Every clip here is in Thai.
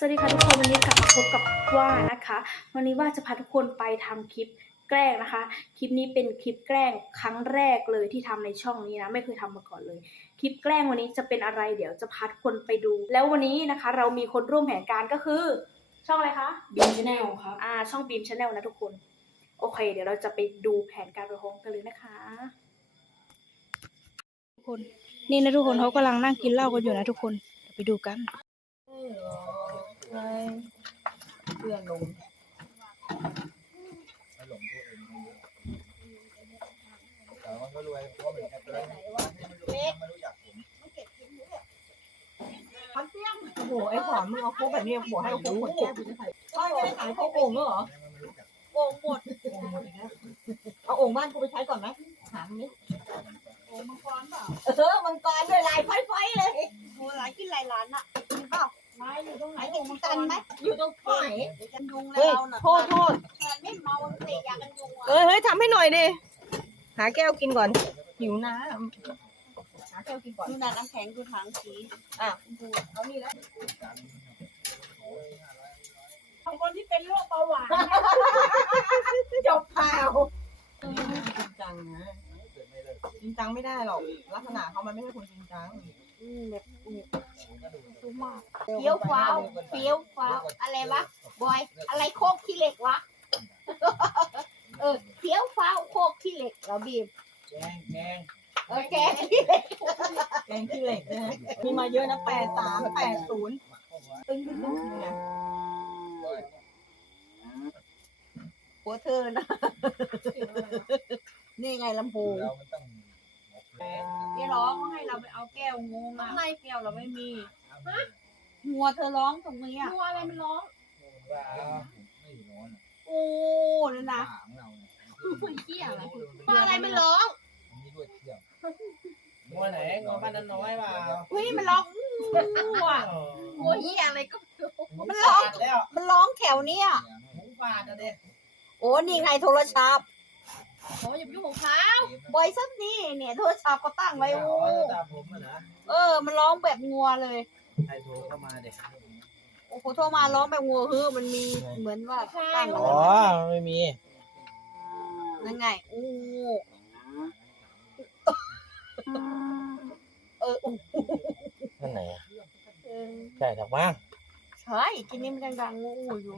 สวัสดีค่ะทุกคนวันนี้กลับมาพบกับว่านะคะ วันนี้ว่าจะพาทุกคนไปทำคลิปแกล้งนะคะ คลิปนี้เป็นคลิปแกล้งครั้งแรกเลยที่ทำในช่องนี้นะไม่เคยทำมาก่อนเลย คลิปแกล้งวันนี้จะเป็นอะไรเดี๋ยวจะพาทุกคนไปดู แล้ววันนี้นะคะ เรามีคนร่วมแผนการก็คือ ช่องอะไรคะบีมชแนลครับอ่าช่องบีมชาแนลนะทุกคน โอเค เดี๋ยวเราจะไปดูแผนการไปพร้อมกันเลยนะคะทุกคนนี่นะทุกคนเขากำลังนั่งกินเหล้ากันอยู่นะทุกคนเดี๋ยวไปดูกัน เพื่อนลงไม่หลงตัวเองไม่เยอะแต่มันก็รวยเพราะเหมือนกันตัวนั้นไม่รู้จักผมพันเตี้ยงโอ้โหไอ้ขอนมึงเอาโค้กแบบนี้บอกให้เอาโค้กขวดแก้วกูจะใส่ไม่ได้ขายโค้กโอ่งด้วยเหรอโอ่งหมดเอาโอ่งบ้านกูไปใช้ก่อนไหมถามนี้โอ่งมังกรเปล่าเออมังกรด้วยลายไฟๆเลยโอ้หลายกินลายร้านอะ งไหนหลายกินตันไหมอยู่ตรงไหนกันยุงแล้วเฮ้ยเราน่ะโทษโทษไม่เมาเตะยากันยุงเออะอเฮ้ยทำให้หน่อยดิ หาแก้วกินก่อน หิวน้ำหาแก้วกินก่อน ดูหนาน้ำแข็งดูถังสีอะ ดูเอานี่แล้วของคนที่เป็นโรคเบาหวานจบข่าวจริงจังนะเกิดไม่เลิกจริงจังไม่ได้หรอก ลักษณะเขามันไม่ใช่คนจริงจัง แบบดูมากเฟี้ยวฟ้าวเฟี้ยวฟ้าวอะไรวะบอย อะไรโคกขี้เหล็กวะเออเฟี้ยวฟ้าวโคกขี้เหล็กเหราบีบแกงแกงเออแกขี้เหล็กแกงขี้เหล็กนะฮะมีมาเยอะนะแปดสามแปดศูนย์ตึ้งตึ้งตึ้งเนี่ยหัวเธอนะนี่ไงลำโพงเรามันต้อง แกร้องให้เราไปเอาแก้วงงอะแก้วเราไม่มีหัวเธอร้องตรงนี้อะหัวอะไรมันร้องว่าไม่ร้อนโอ้นั่นนะถามเราเที่ยอะไรปลาอะไรมันร้อง มีด้วยเที่ยวงัวไหนงัวพันธุ์น้อยเปล่าเฮ้ยมันร้องอู้อะหัวเหี้ยอะไรก็มันร้องแล้วมันร้องแถวเนี้ยหมูฟาดอะเด็กโอ้นี่ไงโทรศัพท์ โอ้ยอย่าไปยุ่งของเขาบอยซับนี่เนี่ยโทรศัพท์ก็ตั้งไว้โอ้ตามผมอะนะเออ มันร้องแบบงัวเลย ใครโทรเข้ามาเด็กโอ้โหโทรมาร้องแบบงัวเฮ้อมันมีเหมือนว่าตั้งอะอ๋ไรอไม่มี นั่นไงอู้เอออู้นั่นไหนอะเออใช่ถักมาใช่กินนี่มันดังๆงูอู้อยู่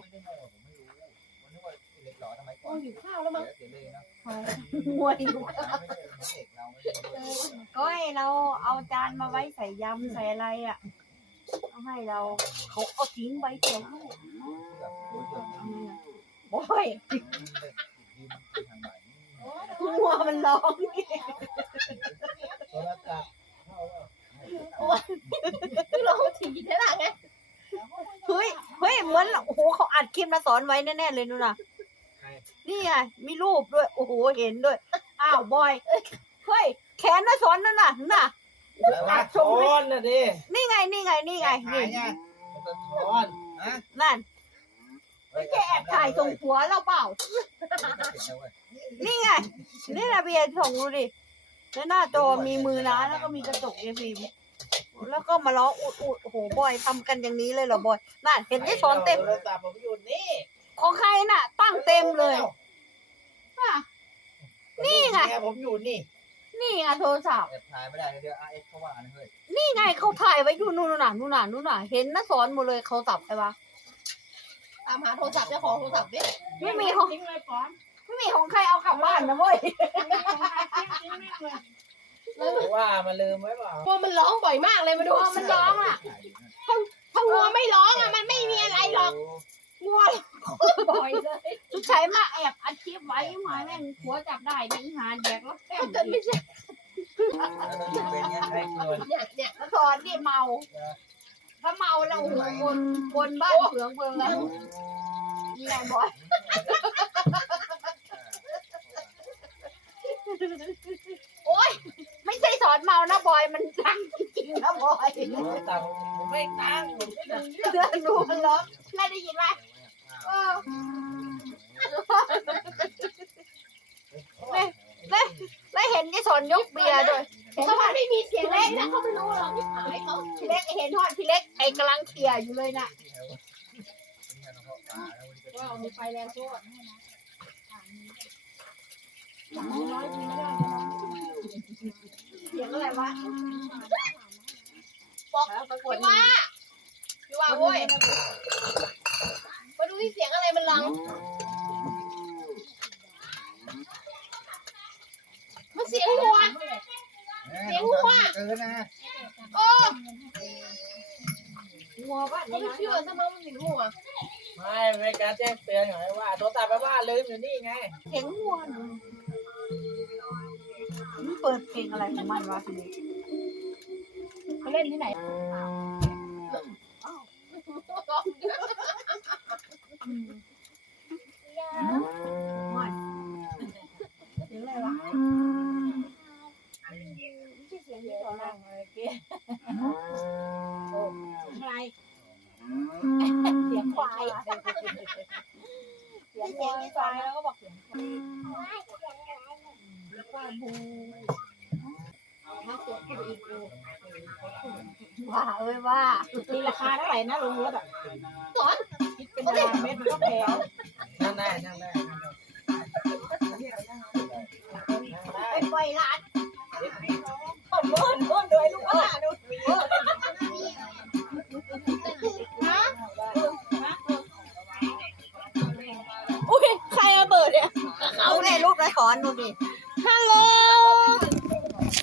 หล่อทำไมก่อนอยู่ข้าวแล้วมั้งเสียเลยนะงัวอยู่ไม่ใช่เด็กเราไม่ใช่ก็ให้เราเอาจานมาไว้ใส่ยำใส่อะไรอะเอาให้เราเขาเอาทิ้งไว้เดี๋ยวลูกโอ้ยงัวมันร้องนี่โทรศัพท์ร้องถี่แค่ไหนไงเฮ้ย เฮ้ย เหมือน โอ้โห เขาอัดคลิปมาสอนไว้แน่ ๆ เลยนู่นน่ะ นี่ไงมีรูปด้วย โอ้โห เห็นด้วย อ้าวบอย เฮ้ย แขนน่ะสอนนั่นน่ะน่ะ แล้วมาโอนนะดินี่ไง นี่ไง นี่ไง หายนี่ ไงมันจะทอนนั่นไม่ใช่แอบถ่ายส่งผัวเราเปล่า นี่ไง นี่นะเบียร์ส่งดูดิแล้วหน้าจอมีมือนะ แล้วก็มีกระจกเอฟิล์มแล้วก็มาล้ออุดอุดโอ้โห บอยทำกันอย่างนี้เลยเหรอบอยน่ะเห็นได้สอนเต็ม โทรศัพท์ผมอยู่นี่ ของใครน่ะ ตั้งเต็มเลยน่ะ นี่ไงแผมอยู่นี่นี่ไงโทรศัพท์ แอบถ่ายไม่ได้เดี๋ยวอาเอ็กเขาว่านะเฮ้ยนี่ไงเขาถ่ายไว้อยู่นู่นน่ะนู่นน่ะนู่นน่ะ เห็นนะสอนหมดเลยเขาสับใช่ปะตามหาโทรศัพท์เจ้าของโทรศัพท์ดิไม่มีของไม่มีของใครเอากลับบ้านนะเว้ยว่ามาลืมไว้เปล่างัวมันร้องบ่อยมากเลยมาดูตัวมันร้องอะถ้างัวไม่ร้องอะมันไม่มีอะไรหรอกงัว บ่อยเลยสุดท้ายมาแอบอัดคลิปไว้มาแม่งผัวจับได้ในอีหาแดกแล้วแก้มจะไม่ใช่เป็นเงี้ยให้เงินเนี่ยเนี่ยแล้วสอนนี่เมา ถ้าเมาแล้วโอ้โหบนบนบ้านเผืองเบืองแล้วนี่ไงบอยโอ๊ยไม่ใช่สอนเมานะบอยมันดังจริงๆนะบอยโทรศัพท์ผมไม่ตั้งผมไม่ดูเดินดูมันร้องแล้วได้ยินไหม เออแล้วแล้วเห็นยายสอนยกเบียร์ด้วยเถ้ามันไม่มีเสียงเล่นนะเขาไม่รู้หรอกที่หายเขาพี่เล็กเห็นทอดพี่เล็กไอ้กำลังเขี่ยอยู่เลยน่ะว่ามีไฟแรงโทษเสียงอะไรวะบอกพี่ว่าพี่ว่าโว้ยมาดูที่เสียงอะไรมันลัง มันเสียงหัว เสียง หัวเกินนะโอ้งัวบ้านเขานี้ไม่เชื่อทำไมมันเสียงหัวไม่เป็นการแจ้งเตือนหน่อยว่าโทรศัพท์ไปว่าลืมอยู่นี่ไงเสียงงัวหนูมันเปิดเพลงอะไรของมันวะพี่เล็กเขาเล่นที่ไหน เสียงอะไรวะ อะไร เสายเสียงควายแล้วก็บอกเสียงควายควก็บูว่าเอ้ยว่าตีราคาเท่าไหร่นะลุงรถอะสอนคิดเป็นตาเม็ดก็แพงนั่งได้นั่งได้นั่งได้ ฮัลโหล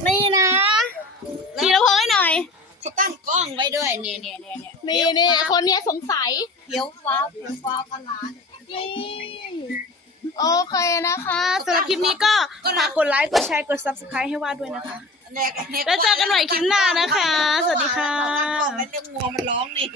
นี่นะทีละพงให้หน่อย เขาตั้งกล้องไว้ด้วยเนี่ยเนี่ยเนี่ยเนี่ยนี่นี่คนเนี้ยสงสัย เขียวฟ้าวเขียวฟ้าวกันร้านโอเคนะคะสำหรับคลิปนี้ก็ฝากกดไลค์กดแชร์กด subscribe ให้วาดด้วยนะคะ แล้วเจอกันใหม่คลิปหน้านะคะ สวัสดีค่ะตั้งกล้องไว้เรื่องงัวมันร้องนี่